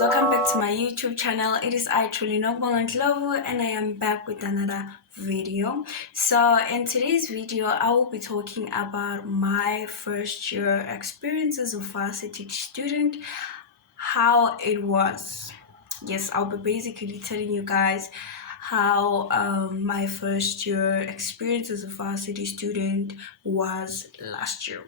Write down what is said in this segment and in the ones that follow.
welcome back to my YouTube channel. It is actually Noble and Lovo, and I am back with another video. So in today's video I will be talking about my first year experience as a varsity student, how it was. Yes, I'll be basically telling you guys how my first year experience as a varsity student was last year.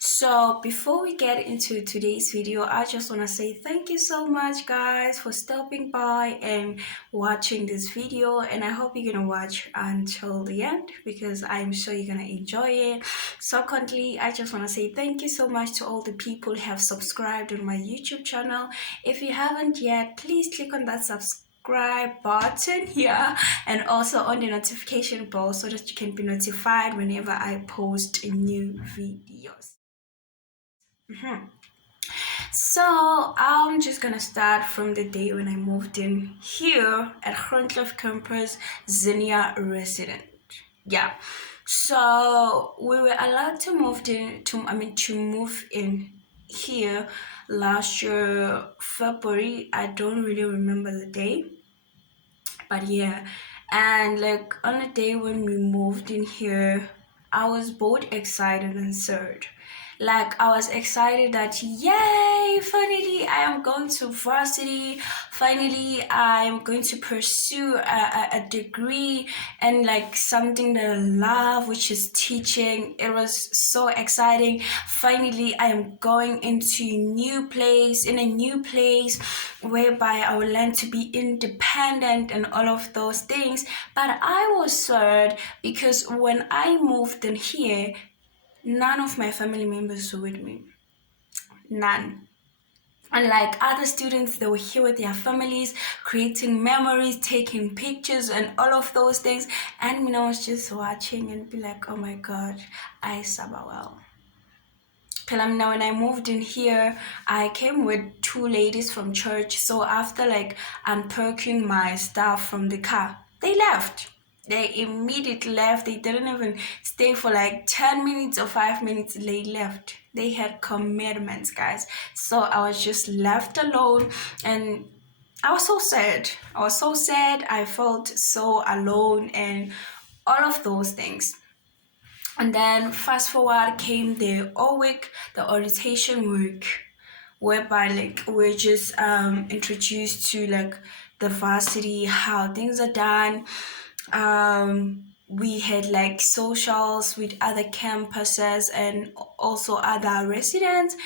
So before we get into today's video, I just want to say thank you so much guys for stopping by and watching this video, and I hope you're gonna watch until the end because I'm sure you're gonna enjoy it. Secondly, I just want to say thank you so much to all the people who have subscribed on my YouTube channel. If you haven't yet, please click on that subscribe button here and also on the notification bell so that you can be notified whenever I post new videos. So I'm just gonna start from the day when I moved in here at Groenkloof campus, Zinnia resident. Yeah. So we were allowed to move in here last year February. I don't really remember the day, but yeah. And like on the day when we moved in here, I was both excited and sad. Like I was excited that yay, finally I am going to varsity. Finally I am going to pursue a degree and like something that I love, which is teaching. It was so exciting. Finally I am going into a new place, whereby I will learn to be independent and all of those things. But I was sad because when I moved in here, none of my family members were with me. None. Unlike other students, they were here with their families, creating memories, taking pictures, and all of those things. And I was just watching and be like, oh my God, I suffer well. Now, when I moved in here, I came with two ladies from church. So after like unpacking my stuff from the car, they left. They immediately left. They didn't even stay for like 10 minutes or 5 minutes. They left. They had commitments, guys. So I was just left alone and I was so sad. I felt so alone and all of those things. And then fast forward came the week, the orientation week, whereby like we're just introduced to like the varsity, how things are done. We had like socials with other campuses and also other residents.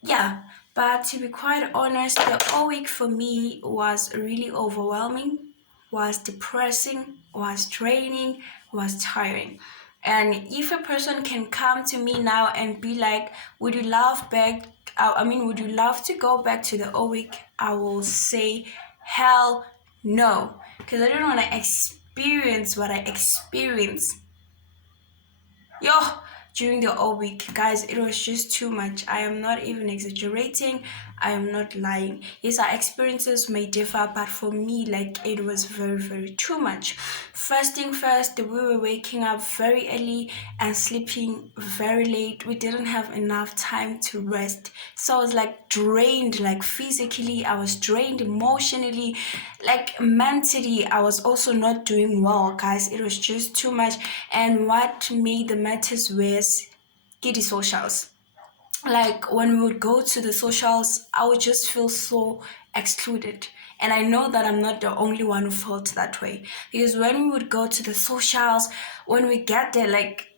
Yeah, but to be quite honest, the whole week for me was really overwhelming, was depressing, was draining, was tiring. And if a person can come to me now and be like, would you love would you love to go back to the whole week? I will say, hell no, because I don't want to experience what I experienced. Yo, during the whole week, guys, it was just too much. I am not even exaggerating. I am not lying. Yes, our experiences may differ, but for me, like, it was very, very too much. First thing first, we were waking up very early and sleeping very late. We didn't have enough time to rest. So I was like drained, like physically, I was drained emotionally, like mentally. I was also not doing well, guys. It was just too much. And what made the matters worse, kiddie socials. Like when we would go to the socials, I would just feel so excluded. And I know that I'm not the only one who felt that way. Because when we would go to the socials, when we get there, like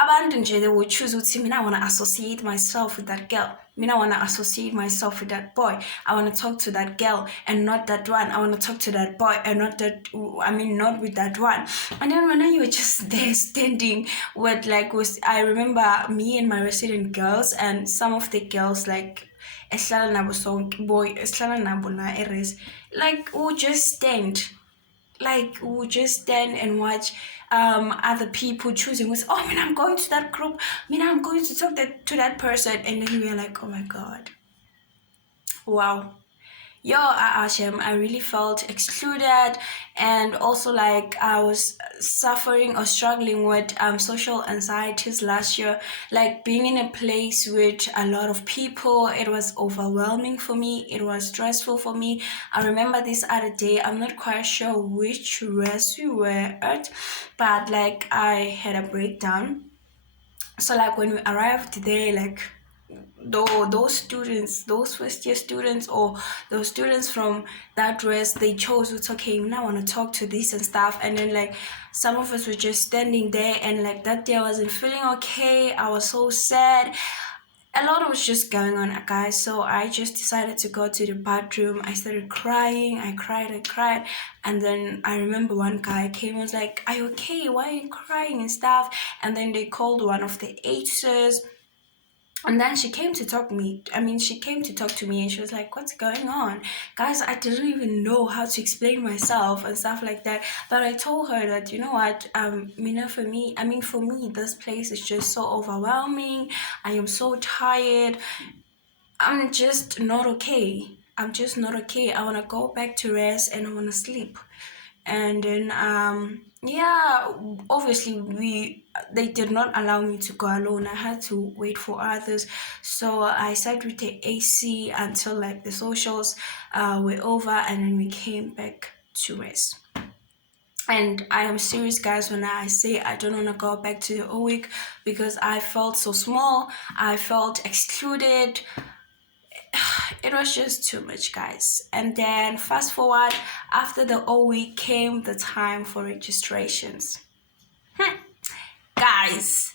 abantu nje, they would choose ukuthi mina I want to associate myself with that girl. I want to associate myself with that boy. I want to talk to that girl and not that one. I want to talk to that boy and not with that one. And then when you were just there standing with I remember me and my resident girls and some of the girls like esihlala nabo sonke boy esihlala nabo la eres, like we'll just stand. Like we'll just stand and watch other people choosing with, oh, I'm going to that group, I'm going to talk to that person, and then we're like, oh my God, wow. Yo, Ashem, I really felt excluded, and also like I was suffering or struggling with social anxieties last year. Like being in a place with a lot of people, it was overwhelming for me. It was stressful for me. I remember this other day. I'm not quite sure which rest we were at, but like I had a breakdown. So like when we arrived there, like though those students, those first year students, or those students from that rest, they chose, it's okay, now I want to talk to this and stuff. And then like some of us were just standing there, and like that day I wasn't feeling okay. I was so sad. A lot was just going on, guys. So I just decided to go to the bathroom. I started crying. I cried. And then I remember one guy came and was like, "Are you okay? Why are you crying and stuff?" And then they called one of the H's, and then she came to talk me. I mean, she came to talk to me, and she was like, "What's going on, guys?" I didn't even know how to explain myself and stuff like that. But I told her that, you know what, for me, for me, this place is just so overwhelming. I am so tired. I'm just not okay. I'm just not okay. I want to go back to rest and I want to sleep. And then yeah, obviously we they did not allow me to go alone. I had to wait for others. So I sat with the AC until like the socials were over, and then we came back to rest. And I am serious, guys, when I say I don't want to go back to the O week, because I felt so small. I felt excluded. It was just too much, guys. And then fast forward, after the O week came the time for registrations. Guys,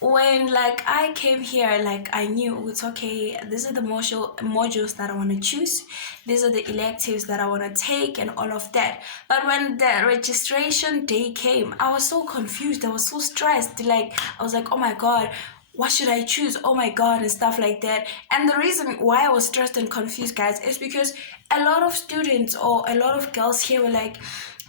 when like I came here, like I knew it's okay, these are the modules that I want to choose, these are the electives that I want to take and all of that. But when the registration day came, I was so confused, I was so stressed. Like I was like, oh my god, what should I choose? Oh my god, and stuff like that. And the reason why I was stressed and confused, guys, is because a lot of students or a lot of girls here were like,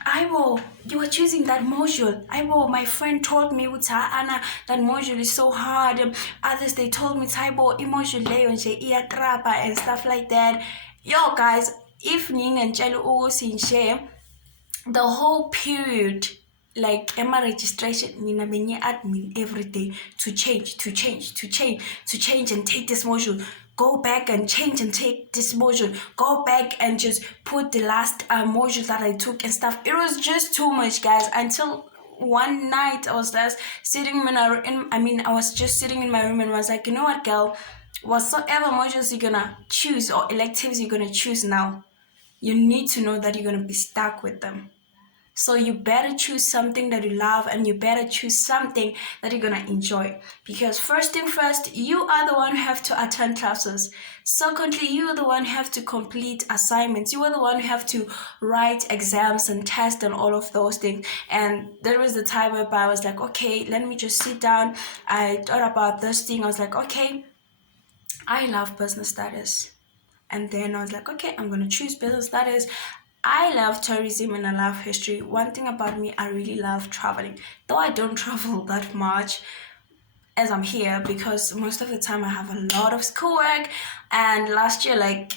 Ivo, you were choosing that module. Ivo, my friend told me, Anna, that module is so hard. Others, they told me, Taibo, module leyo nje iyatrapa and stuff like that. Yo, guys, if Ning and Chelo share the whole period, like Emma registration, Nina Benye admin every day to change and take this module. Go back and change and take this module. Go back and just put the last module that I took and stuff. It was just too much, guys. Until one night I was just sitting I was just sitting in my room and was like, you know what, girl? Whatsoever modules you're gonna choose or electives you're gonna choose now, you need to know that you're gonna be stuck with them. So you better choose something that you love, and you better choose something that you're gonna enjoy. Because first thing first, you are the one who have to attend classes. Secondly, you are the one who have to complete assignments. You are the one who have to write exams and tests and all of those things. And there was the time whereby I was like, okay, let me just sit down. I thought about this thing. I was like, okay, I love business studies. And then I was like, okay, I'm going to choose business studies. I love tourism and I love history. One thing about me, I really love traveling. Though I don't travel that much as I'm here, because most of the time I have a lot of schoolwork. And last year, like,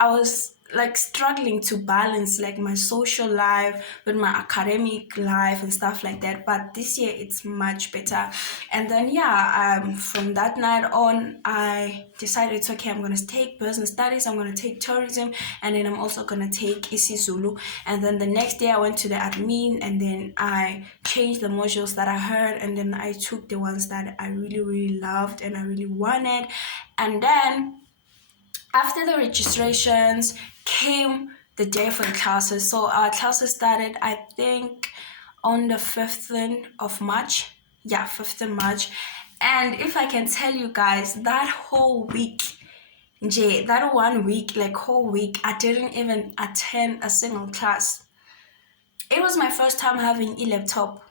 I was like struggling to balance like my social life with my academic life and stuff like that. But this year it's much better. And then yeah, from that night on, I decided it's okay, I'm gonna take business studies, I'm gonna take tourism, and then I'm also gonna take isiZulu. And then the next day I went to the admin, and then I changed the modules that I heard, and then I took the ones that I really really loved and I really wanted. And then after the registrations came the day for the classes. So our classes started, I think, on the 15th of March. Yeah, 15th March. And if I can tell you guys, that whole week, that 1 week, like whole week, I didn't even attend a single class. It was my first time having a laptop.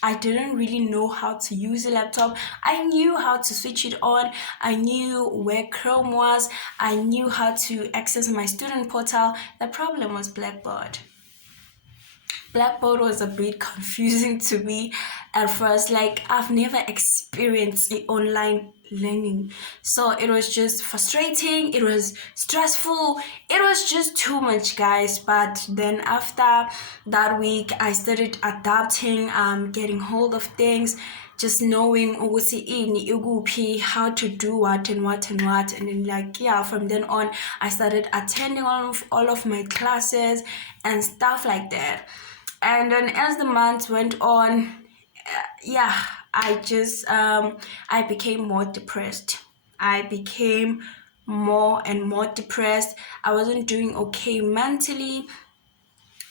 I didn't really know how to use a laptop. I knew how to switch it on. I knew where Chrome was. I knew how to access my student portal. The problem was Blackboard. Blackboard was a bit confusing to me at first. Like, I've never experienced an online learning. So it was just frustrating, it was stressful, it was just too much, guys. But then after that week, I started adapting, getting hold of things, just knowing ukuthi ini ikuphi, how to do what and what and what. And then, like, yeah, from then on I started attending all of my classes and stuff like that. And then as the months went on, yeah, I became more depressed. I became more and more depressed. I wasn't doing okay mentally,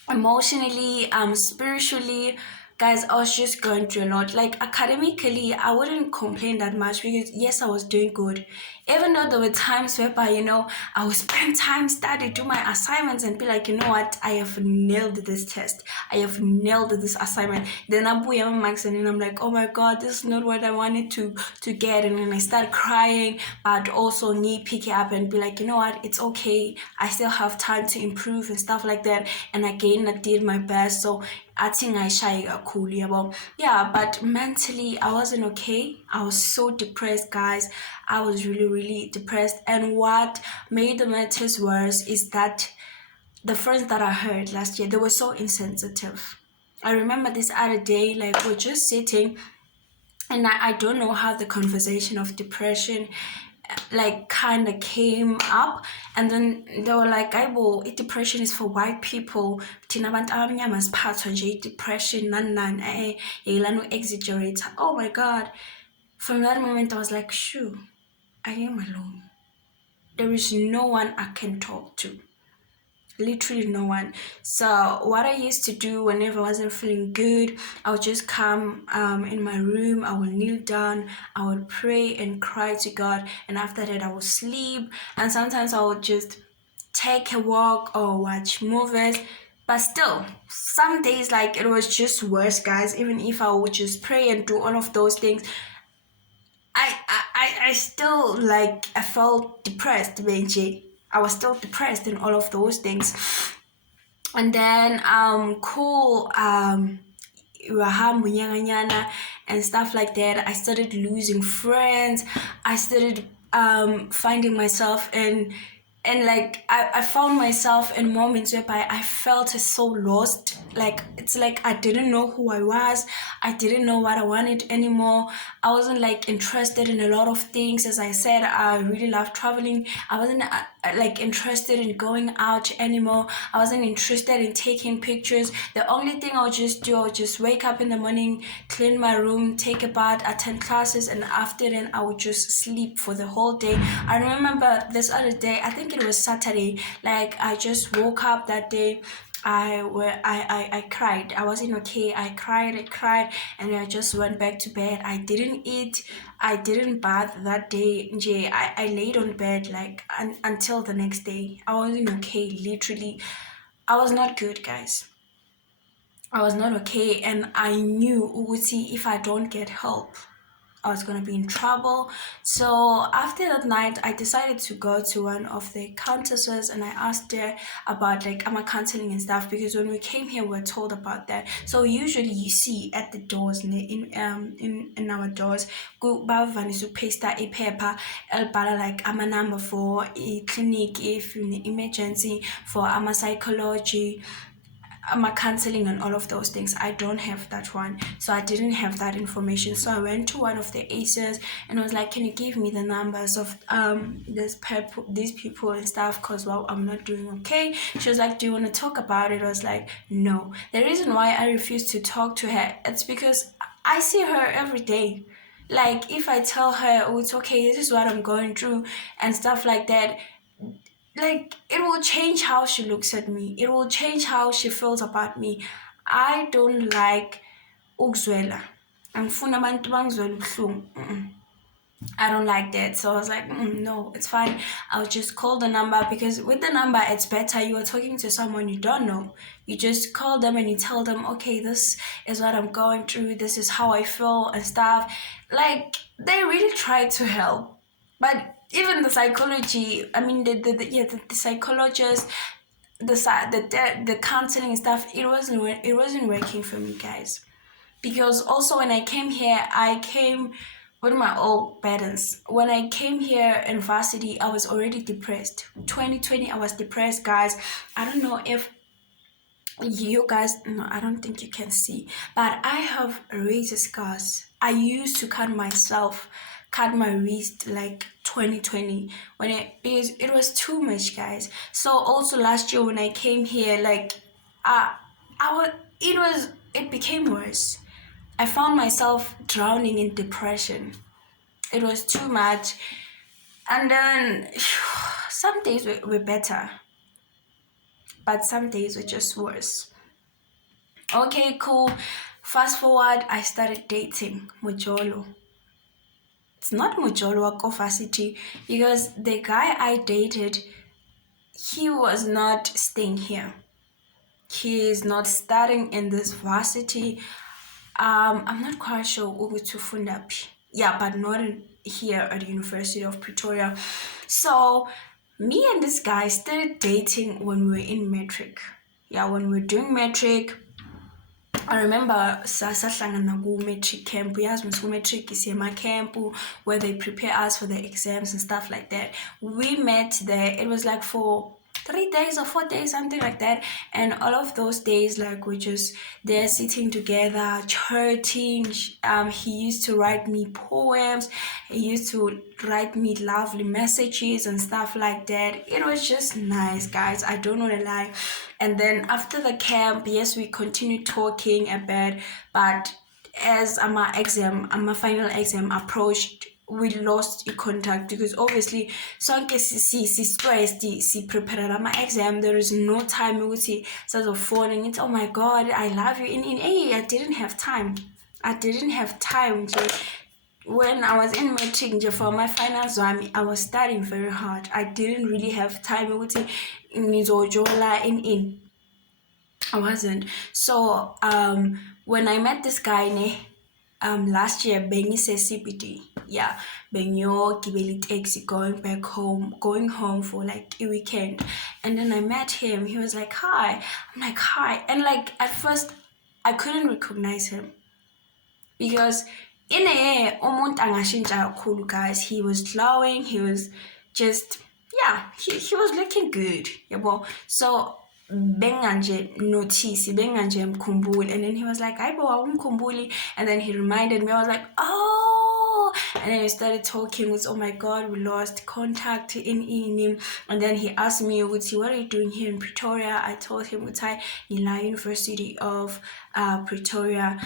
emotionally, spiritually. Guys, I was just going through a lot. Like, academically, I wouldn't complain that much because yes, I was doing good. Even though there were times whereby, I would spend time study, do my assignments and be like, you know what, I have nailed this test, I have nailed this assignment. Then I put my marks and then I'm like, oh my god, this is not what I wanted to get. And then I start crying, but also need pick it up and be like, you know what, it's okay, I still have time to improve and stuff like that. And again, I did my best. So I think I shy cool, yeah, but mentally I wasn't okay. I was so depressed, guys. I was really, really depressed. And what made the matters worse is that the friends that I heard last year, they were so insensitive. I remember this other day, like, we're just sitting, and I don't know how the conversation of depression like kind of came up, and then they were like, "Aibo, depression is for white people. Thina abantu abamnyama siphathwa nje depression nani yayilana exaggerate." Oh my god. From that moment I was like, shoo, I am alone. There is no one I can talk to. Literally no one. So what I used to do whenever I wasn't feeling good, I would just come in my room, I would kneel down, I would pray and cry to God, and after that I would sleep. And sometimes I would just take a walk or watch movies. But still, some days, like, it was just worse, guys. Even if I would just pray and do all of those things, I still, like, I felt depressed, Benji. I was still depressed and all of those things. And then cool, and stuff like that. I started losing friends. I started finding myself in, and like I found myself in moments whereby I felt so lost. Like, it's like I didn't know who I was. I didn't know what I wanted anymore. I wasn't like interested in a lot of things. As I said, I really love traveling. I wasn't like interested in going out anymore. I wasn't interested in taking pictures. The only thing I would just do, I would just wake up in the morning, clean my room, take a bath, attend classes, and after then I would just sleep for the whole day. I remember this other day, I think it was Saturday, like, I just woke up that day. I cried. I wasn't okay. I cried, and I just went back to bed. I didn't eat. I didn't bath that day. I laid on bed like until the next day. I wasn't okay. Literally, I was not good, guys. I was not okay, and I knew Uguti, if I don't get help, I was gonna be in trouble. So after that night, I decided to go to one of the countesses and I asked her about, like, am I counseling and stuff, because when we came here we were told about that. So usually you see at the doors in our doors, bavamise upasta iphepha elibhala like ama number for a clinic if you need emergency, for ama psychology, my counseling and all of those things. I don't have that one, so I didn't have that information. So I went to one of the aces and I was like, can you give me the numbers of these people and stuff, because, well, I'm not doing okay. She was like, do you want to talk about it? I was like, no. The reason why I refused to talk to her, it's because I see her every day. Like, if I tell her, oh, it's okay, this is what I'm going through and stuff like that, like, it will change how she looks at me, it will change how she feels about me. I don't like ukuzwela, angifuni abantu bangizwela ubuhlungu. I don't like that. So I was like, no, it's fine. I'll just call the number, because with the number, it's better. You are talking to someone you don't know. You just call them and you tell them, okay, this is what I'm going through. This is how I feel and stuff. Like, they really try to help. But even the psychology, I mean, the psychologist, the counseling and stuff, it wasn't working for me, guys. Because also when I came here, I came with my old parents. When I came here in varsity, I was already depressed. 2020, I was depressed, guys. I don't know if you guys, no, I don't think you can see, but I have razor scars. I used to cut my wrist like 2020 when it was too much, guys. So also last year when I came here, like uh, I was it became worse. I found myself drowning in depression. It was too much. And then some days were better, but some days were just worse. Okay, cool. Fast forward, I started dating Mujolo. It's not Mujolo wa varsity because the guy I dated, he was not staying here. He is not studying in this varsity. I'm not quite sure to Fundapi. Yeah, but not here at the University of Pretoria. So me and this guy started dating when we were in metric. Yeah, when we were doing metric. I remember sasahlangana ku-matric camp. Uyazi ukuthi ku-matric siyema camp where they prepare us for the exams and stuff like that. We met there. It was like for 3 days or 4 days, something like that. And all of those days, like we just there sitting together, chatting. He used to write me poems. He used to write me lovely messages and stuff like that. It was just nice, guys. I don't want to lie. And then after the camp, yes, we continued talking a bit, but as my final exam approached, we lost contact because obviously sonke stressed prepare my exam. There is no time ukuthi phone it's oh my god, I love you in hey, I didn't have time. When I was in matric for my finals, I was studying very hard. I didn't really have time ukuthi ngizojola in. I wasn't. So when I met this guy last year, bengise CBD. Yeah, benyo gibeli taxi going home for like a weekend. And then I met him. He was like, "Hi." I'm like, "Hi." And like at first I couldn't recognize him because in a umuntu angashintsha kakhulu, guys. He was glowing. He was just he was looking good. Yeah, so benganje notice benganje mkhumbuli, and then he was like hayibo awumkhumbuli, and then he reminded me. I was like, oh, and then we started talking with, oh my god, we lost contact in him. And then he asked me, what are you doing here in Pretoria? I told him in la University of Pretoria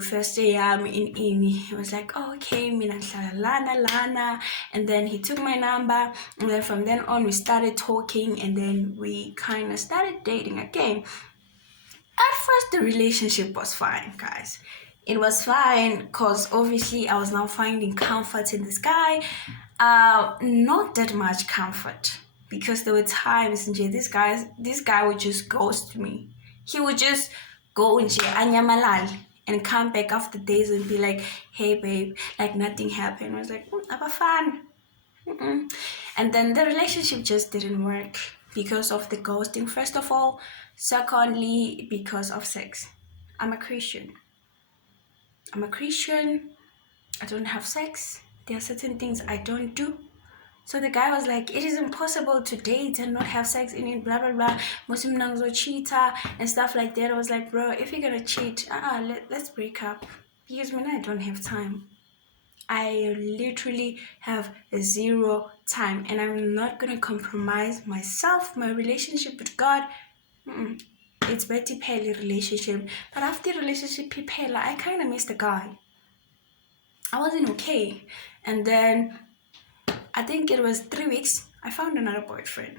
first day in ini. He was like, oh, okay, mina lana, and then he took my number, and then from then on we started talking, and then we kind of started dating again. At first the relationship was fine, guys. It was fine because obviously I was now finding comfort in this guy. Not that much comfort because there were times this guy would just ghost me. He would just go and anyamalal and come back after days and be like, hey babe, like nothing happened. I was like, aber fun. And then the relationship just didn't work because of the ghosting, first of all. Secondly, because of sex. I'm a Christian. I don't have sex. There are certain things I don't do. So the guy was like, it is impossible to date and not have sex in it, blah, blah, blah. Muslim nangzo cheater and stuff like that. I was like, bro, if you're gonna cheat, let's break up. Because I don't have time. I literally have zero time, and I'm not gonna compromise myself, my relationship with God. It's better pay relationship. But after the relationship pay, I kind of missed the guy. I wasn't okay. And then I think it was 3 weeks, I found another boyfriend.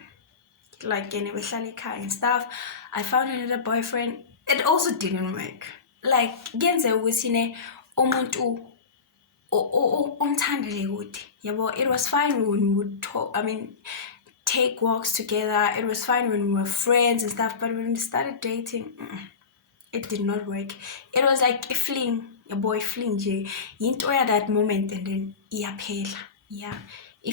Like in and stuff. I found another boyfriend. It also didn't work. Like genze ukuthi umuntu it was fine when we would talk, take walks together. It was fine when we were friends and stuff, but when we started dating, it did not work. It was like a fling, a boy fling, into that moment, and then iyaphela. Yeah,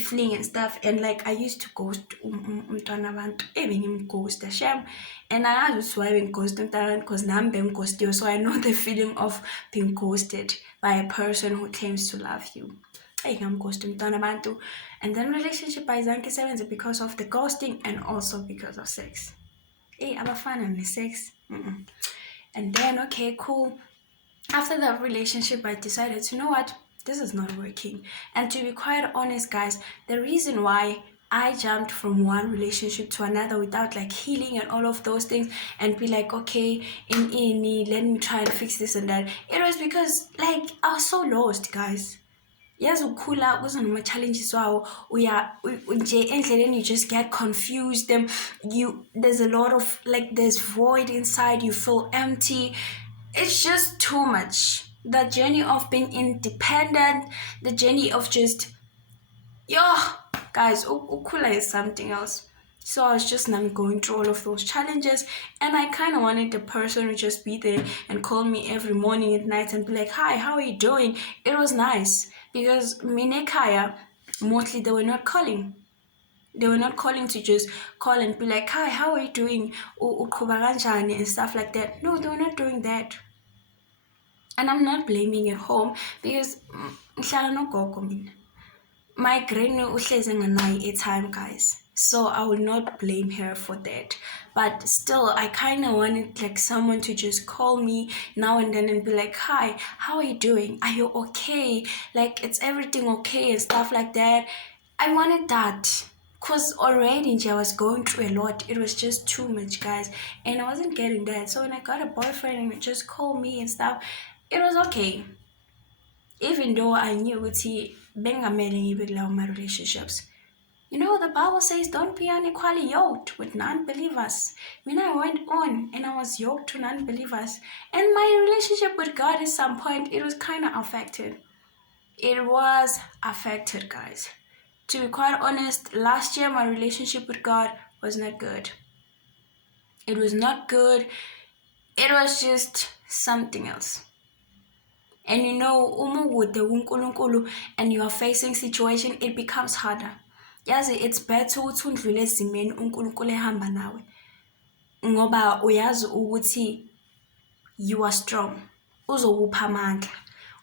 fling and stuff. And like I used to ghost umntwana abantu ebengimghosta shame, and I was why being ghosted because now I'm being ghosted, so I know the feeling of being ghosted by a person who claims to love you. Hey, I'm ghosting umntwana abantu, and then relationship ayizange isebenze because of the ghosting and also because of sex. Hey, abafana ne-sex. And then okay, cool. After that relationship, I decided, you know what, this is not working. And to be quite honest, guys, the reason why I jumped from one relationship to another without like healing and all of those things and be like, okay, let me try and fix this and that, it was because like I was so lost, guys. Yazi ukukhula kuzonoma challenges wawo nje endleleni, you just get confused. There's a lot of like there's void inside, you feel empty. It's just too much. The journey of being independent, the journey of just guys, ukukhula is something else. So I was just now going through all of those challenges, and I kind of wanted the person to just be there and call me every morning at night and be like, hi, how are you doing? It was nice because Minekaya, mostly they were not calling. They were not calling to just call and be like, hi, how are you doing? Uqhuba kanjani and stuff like that. No, they were not doing that. And I'm not blaming at home because ngihlala nogogo mina. My granny uhlezi nganayo airtime, guys. So I will not blame her for that. But still, I kind of wanted like someone to just call me now and then and be like, hi, how are you doing? Are you okay? Like, it's everything okay and stuff like that. I wanted that. Because already I was going through a lot. It was just too much, guys. And I wasn't getting that. So when I got a boyfriend and he just called me and stuff, it was okay. Even though I knew my relationships. You know, the Bible says don't be unequally yoked with non-believers. When I went on and I was yoked to non-believers, and my relationship with God at some point, it was kind of affected. It was affected, guys. To be quite honest, last year my relationship with God was not good. It was not good. It was just something else. And you know, and you are facing situation, it becomes harder. Yazi, it's better ukuthi undlule ezimeni uNkulunkulu ehamba nawe. Ngoba uyazi ukuthi you are strong. Uzokupha amandla.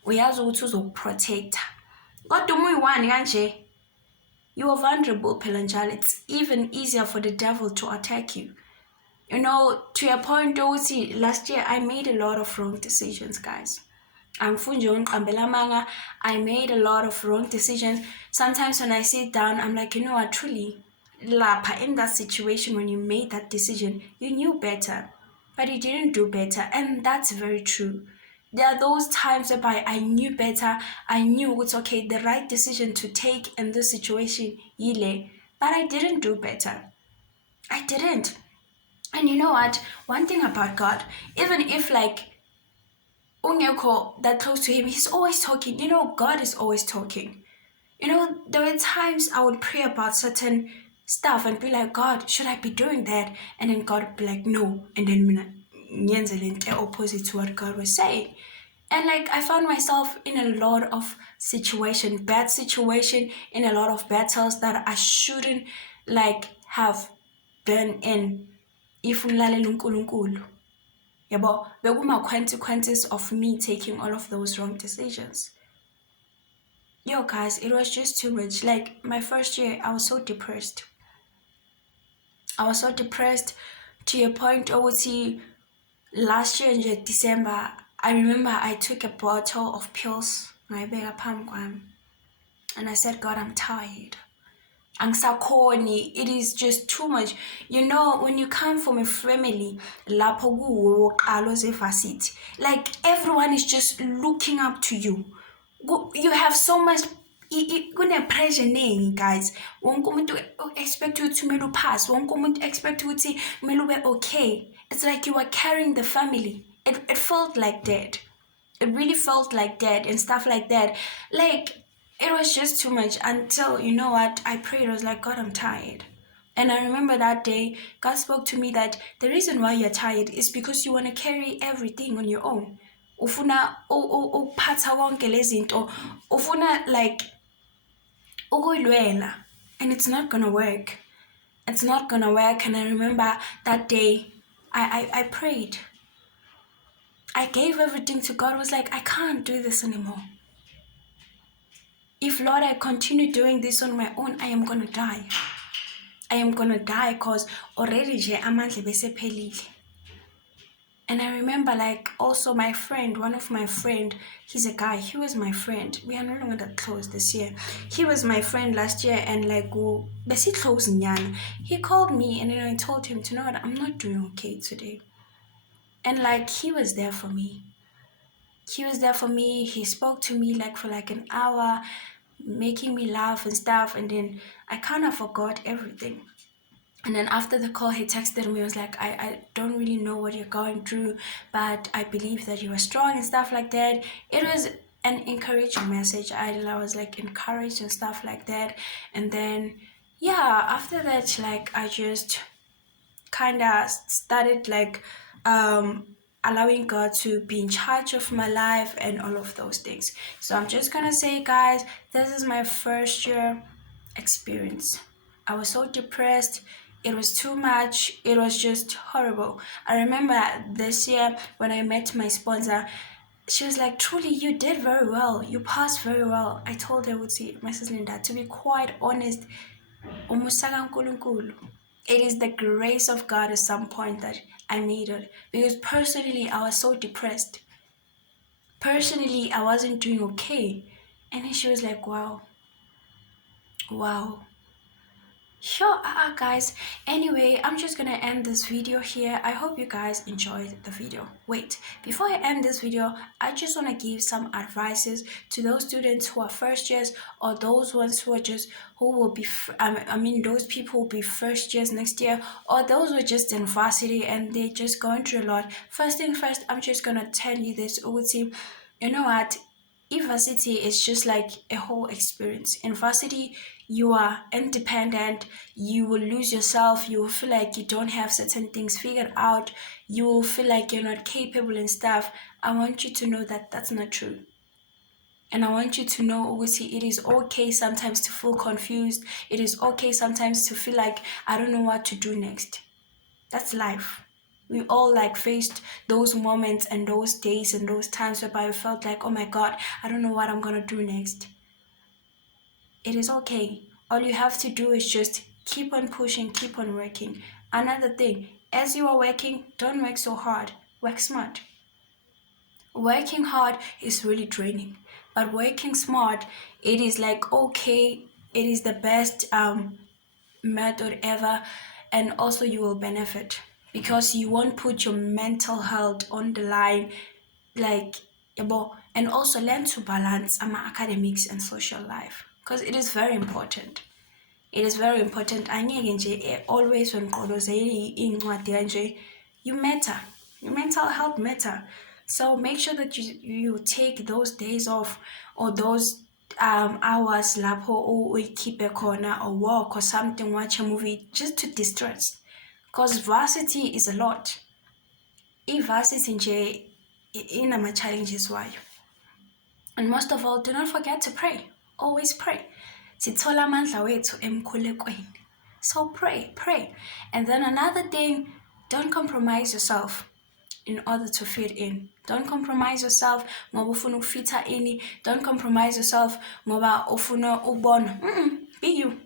Uyazi ukuthi uzokuprotecta. Kodwa uma uyi-one kanje, you are vulnerable phela njalo. It's even easier for the devil to attack you. You know, to a point ukuthi last year I made a lot of wrong decisions, guys. I made a lot of wrong decisions. Sometimes when I sit down, I'm like, you know what, truly, Lapa, in that situation when you made that decision, you knew better, but you didn't do better. And that's very true. There are those times whereby I knew better, I knew it's okay, the right decision to take in this situation, yile, but I didn't do better. I didn't. And you know what? One thing about God, even if like ungekho that close to him, he's always talking. You know, God is always talking. You know, there were times I would pray about certain stuff and be like, God, should I be doing that? And then God would be like, no. And then nyenze le opposite to what God was saying. And like I found myself in a lot of bad situation, in a lot of battles that I shouldn't like have been in if ngilalela uNkulunkulu. Yabo, bekuma consequences of me taking all of those wrong decisions. Yo guys, it was just too much. Like my first year, I was so depressed. I was so depressed to a point OT last year in December. I remember I took a bottle of pills, and I said, God, I'm tired. Angisakhoni, it is just too much. You know, when you come from a family, like everyone is just looking up to you. You have so much pressure neningi, guys. Wonke umuntu expect ukuthi kumele upass. Wonke umuntu expect ukuthi kumele ube okay. It's like you are carrying the family. It felt like that. It really felt like that and stuff like that. Like, it was just too much until, you know what, I prayed. I was like, God, I'm tired. And I remember that day, God spoke to me that the reason why you're tired is because you want to carry everything on your own. Ufuna uphatha wonke lezi zinto. Ufuna like ukuyilwela, and it's not gonna work. It's not gonna work. And I remember that day I prayed. I gave everything to God. I was like, I can't do this anymore. If Lord, I continue doing this on my own, I am gonna die. I am gonna die because already amandla besephelile. And I remember, like, also my friend, one of my friend, he's a guy, he was my friend. We are no longer that close this year. He was my friend last year, and like, besi close nyana. He called me, and I told him, to know what, I'm not doing okay today. And like, he was there for me. He was there for me. He spoke to me like for like an hour, making me laugh and stuff. And then I kind of forgot everything. And then after the call, he texted me. He was like, I don't really know what you're going through, but I believe that you are strong and stuff like that. It was an encouraging message. I was like encouraged and stuff like that. And then, yeah, after that, like, I just kind of started like allowing God to be in charge of my life and all of those things. So I'm just gonna say, guys, this is my first year experience. I was so depressed. It was too much. It was just horrible. I remember this year when I met my sponsor, she was like, truly, you did very well. You passed very well. I told her, my sister Linda, to be quite honest, umusaka nkulunkulu. It is the grace of God at some point that I made it. Because personally, I was so depressed. Personally, I wasn't doing okay. And then she was like, wow. Wow. Sure, guys. Anyway, I'm just gonna end this video here. I hope you guys enjoyed the video. Wait, before I end this video, I just want to give some advices to those students who are first years, or those ones who are just who will be those people who will be first years next year, or those who are just in varsity and they're just going through a lot. First thing first, I'm just gonna tell you this, Uguti. You know what? Varsity is just like a whole experience. In varsity, you are independent, you will lose yourself, you will feel like you don't have certain things figured out, you will feel like you're not capable and stuff. I want you to know that that's not true. And I want you to know, obviously, it is okay sometimes to feel confused. It is okay sometimes to feel like I don't know what to do next. That's life. We all like faced those moments and those days and those times whereby we felt like, oh my God, I don't know what I'm gonna do next. It is okay. All you have to do is just keep on pushing, keep on working. Another thing, as you are working, don't work so hard, work smart. Working hard is really draining, but working smart, it is like, okay, it is the best method ever, and also you will benefit because you won't put your mental health on the line, like, and also learn to balance academics and social life because it is very important. It is very important. Angeke nje always when incwadi kanje, you matter. Your mental health matter. So make sure that you take those days off, or those hours lapho uyikhiphe khona, or walk or something, watch a movie just to distress. Because varsity is a lot. Varsity nje inama-challenges wayo. And most of all, do not forget to pray. Always pray. Sithola amandla wethu emkhulekweni. So pray. And then another thing, don't compromise yourself in order to fit in. Don't compromise yourself ngoba ufuna ukufitha ini. Don't compromise yourself ngoba ufuna ukubona. Be you.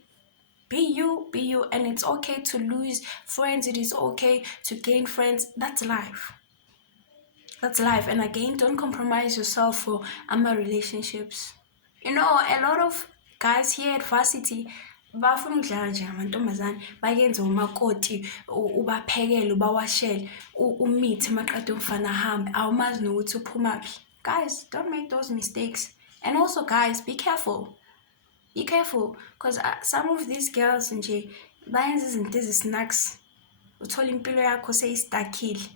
Be you. And it's okay to lose friends. It is okay to gain friends. That's life. That's life. And again, don't compromise yourself for relationships. You know, a lot of guys here at varsity bafuna ukudlala nje ngamantombazane, bayenze umakoti, ubaphekele, ubawashele, umeet maqeda umfana ahambe, awumazi nokuthi uphumaphi. Guys, don't make those mistakes. And also, guys, be careful. Be careful, because some of these girls nje bayenza izinto snacks. Uthola impilo yakho seyistakile.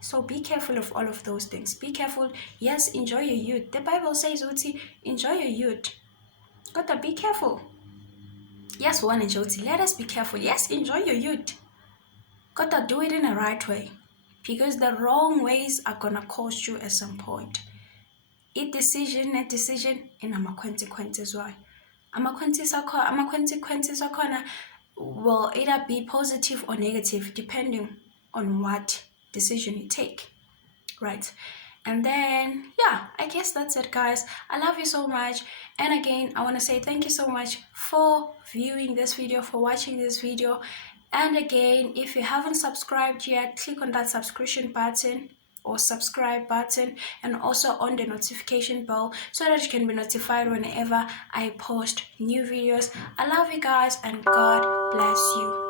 So be careful of all of those things. Be careful. Yes, enjoy your youth. The Bible says, Uti, enjoy your youth. Gotta be careful. Yes, one and Joti, let us be careful. Yes, enjoy your youth. Gotta do it in the right way. Because the wrong ways are gonna cost you at some point. decision and ama-consequences wayo. Ama-consequences akhona will either be positive or negative depending on what decision you take, right? And then, yeah, I guess that's it, guys. I love you so much. And again, I want to say thank you so much for viewing this video, for watching this video. And again, if you haven't subscribed yet, click on that subscription button or subscribe button, and also on the notification bell so that you can be notified whenever I post new videos. I love you guys, and God bless you.